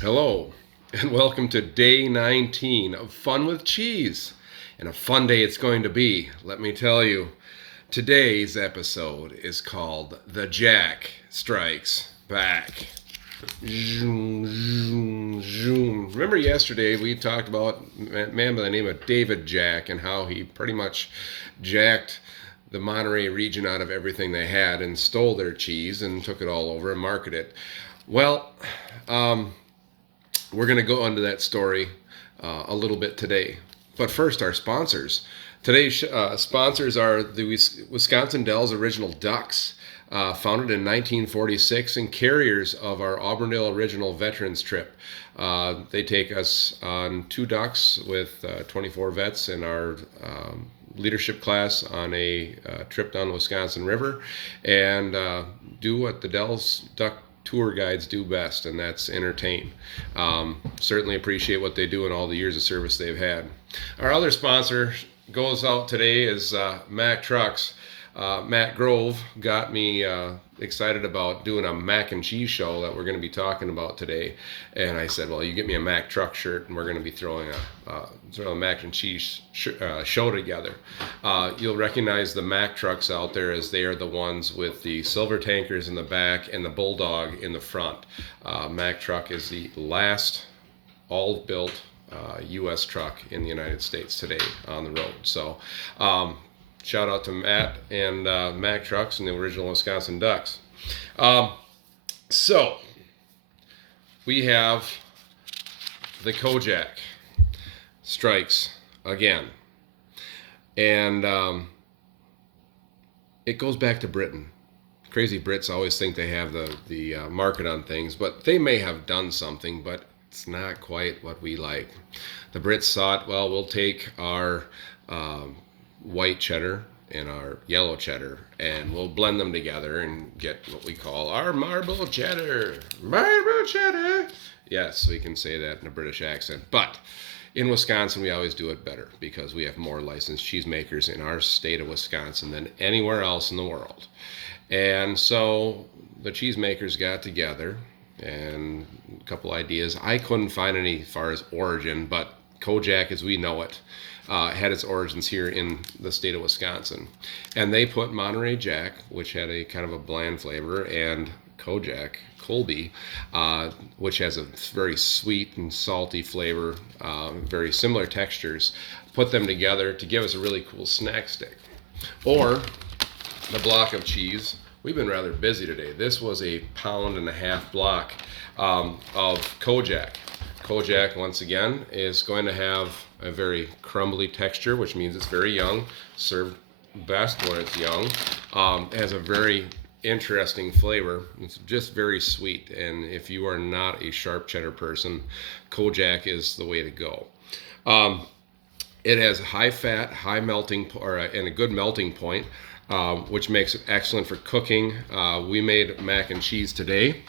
Hello, and welcome to day 19 of Fun with Cheese. And a fun day it's going to be, let me tell you. Today's episode is called The Jack Strikes Back. Zoom, zoom, zoom. Remember yesterday we talked about a man by the name of David Jack and how he pretty much jacked the Monterey region out of everything they had and stole their cheese and took it all over and marketed it. Well, we're going to go into that story a little bit today. But first, our sponsors. Today's sponsors are the Wisconsin Dells Original Ducks, founded in 1946 and carriers of our Auburndale Original Veterans Trip. They take us on two ducks with 24 vets in our leadership class on a trip down the Wisconsin River and do what the Dells Duck tour guides do best, and that's entertain. Certainly appreciate what they do and all the years of service they've had. Our other sponsor goes out today is Mack Trucks. Matt Grove got me excited about doing a mac and cheese show that we're going to be talking about today. And I said, well, you get me a Mac truck shirt and we're going to be throwing a mac and cheese show together. You'll recognize the Mac trucks out there as they are the ones with the silver tankers in the back and the Bulldog in the front. Mac truck is the last all-built U.S. truck in the United States today on the road. So shout out to Matt and Mack Trucks and the original Wisconsin Ducks. So we have the Kojak strikes again. And it goes back to Britain. Crazy Brits always think they have the market on things, but they may have done something, but it's not quite what we like. The Brits thought, well, we'll take our white cheddar and our yellow cheddar and we'll blend them together and get what we call our marble cheddar. Marble cheddar. Yes, we can say that in a British accent. But in Wisconsin, we always do it better because we have more licensed cheesemakers in our state of Wisconsin than anywhere else in the world. And so the cheesemakers got together and a couple ideas. I couldn't find any as far as origin, but Kojak as we know it had its origins here in the state of Wisconsin. And they put Monterey Jack, which had a kind of a bland flavor, and Kojak, Colby, which has a very sweet and salty flavor, very similar textures, put them together to give us a really cool snack stick. Or the block of cheese. We've been rather busy today. This was a 1.5-pound block of Kojak. Kojak, once again, is going to have a very crumbly texture, which means it's very young, served best when it's young. It has a very interesting flavor. It's just very sweet, and if you are not a sharp cheddar person, Kojak is the way to go. It has high fat, high melting, and a good melting point, which makes it excellent for cooking. We made mac and cheese today,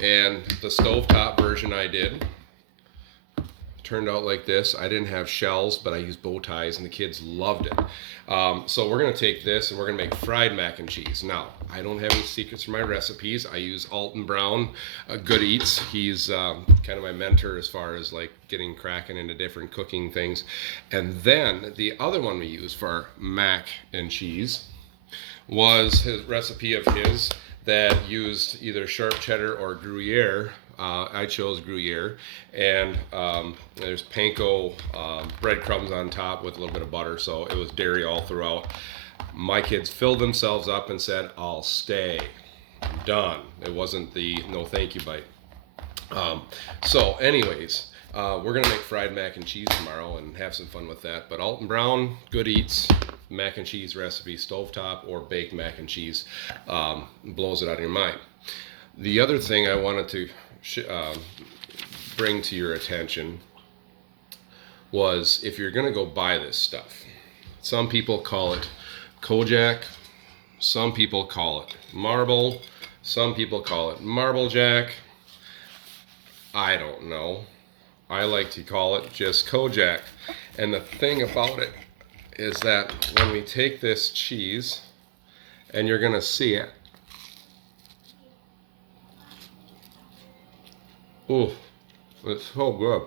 and the stovetop version I did turned out like this. I didn't have shells, but I used bow ties, and the kids loved it. So we're going to take this, and we're going to make fried mac and cheese. Now, I don't have any secrets for my recipes. I use Alton Brown, Good Eats. He's kind of my mentor as far as like getting cracking into different cooking things. And then the other one we used for our mac and cheese was his recipe of his that used either sharp cheddar or Gruyere. I chose Gruyere, and there's panko breadcrumbs on top with a little bit of butter, so it was dairy all throughout. My kids filled themselves up and said, I'll stay. Done. It wasn't the no thank you bite. So anyways, we're going to make fried mac and cheese tomorrow and have some fun with that. But Alton Brown, Good Eats, mac and cheese recipe, stovetop or baked mac and cheese, blows it out of your mind. The other thing I wanted to bring to your attention was if you're going to go buy this stuff, some people call it Kojak, some people call it marble, some people call it marble jack. I don't know. I like to call it just Kojak. And the thing about it is that when we take this cheese, and you're going to see it, Ooh, it's so good.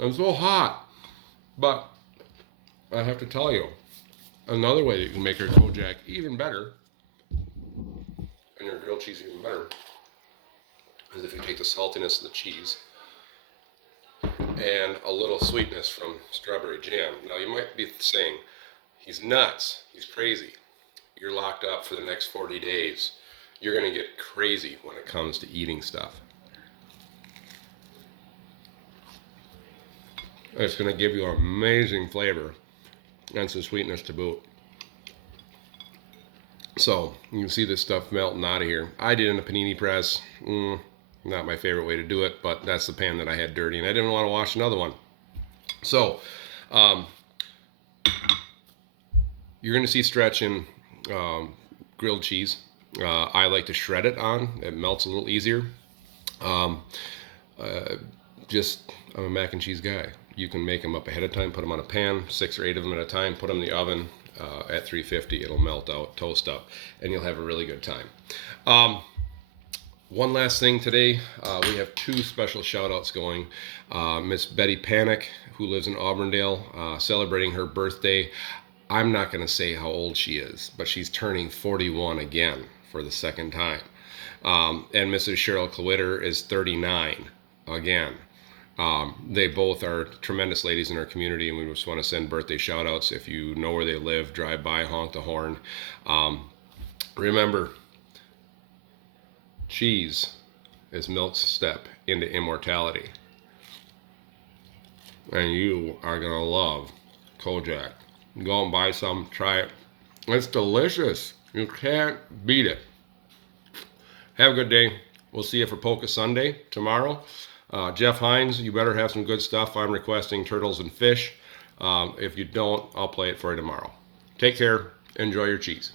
It's so hot. But I have to tell you, another way that you can make your Kojak even better, and your grilled cheese even better, is if you take the saltiness of the cheese and a little sweetness from strawberry jam. Now you might be saying, he's nuts, he's crazy. You're locked up for the next 40 days. You're going to get crazy when it comes to eating stuff. It's going to give you an amazing flavor and some sweetness to boot. So you can see this stuff melting out of here. I did it in a panini press. Not my favorite way to do it, but that's the pan that I had dirty, and I didn't want to wash another one. So you're going to see stretch in grilled cheese. I like to shred it on. It melts a little easier. I'm a mac and cheese guy. You can make them up ahead of time, put them on a pan, 6 or 8 of them at a time, put them in the oven at 350. It'll melt out, toast up, and you'll have a really good time. One last thing today, we have 2 special shout outs going. Miss Betty Panic, who lives in Auburndale, celebrating her birthday. I'm not going to say how old she is, but she's turning 41 again for the second time. And Mrs. Cheryl Clowitter is 39 again. They both are tremendous ladies in our community, and we just want to send birthday shout outs. If you know where they live, drive by, honk the horn. Remember, cheese is milk's step into immortality. And you are going to love Kojak. Go out and buy some, try it. It's delicious. You can't beat it. Have a good day. We'll see you for Polka Sunday tomorrow. Jeff Hines, you better have some good stuff. I'm requesting turtles and fish. If you don't, I'll play it for you tomorrow. Take care. Enjoy your cheese.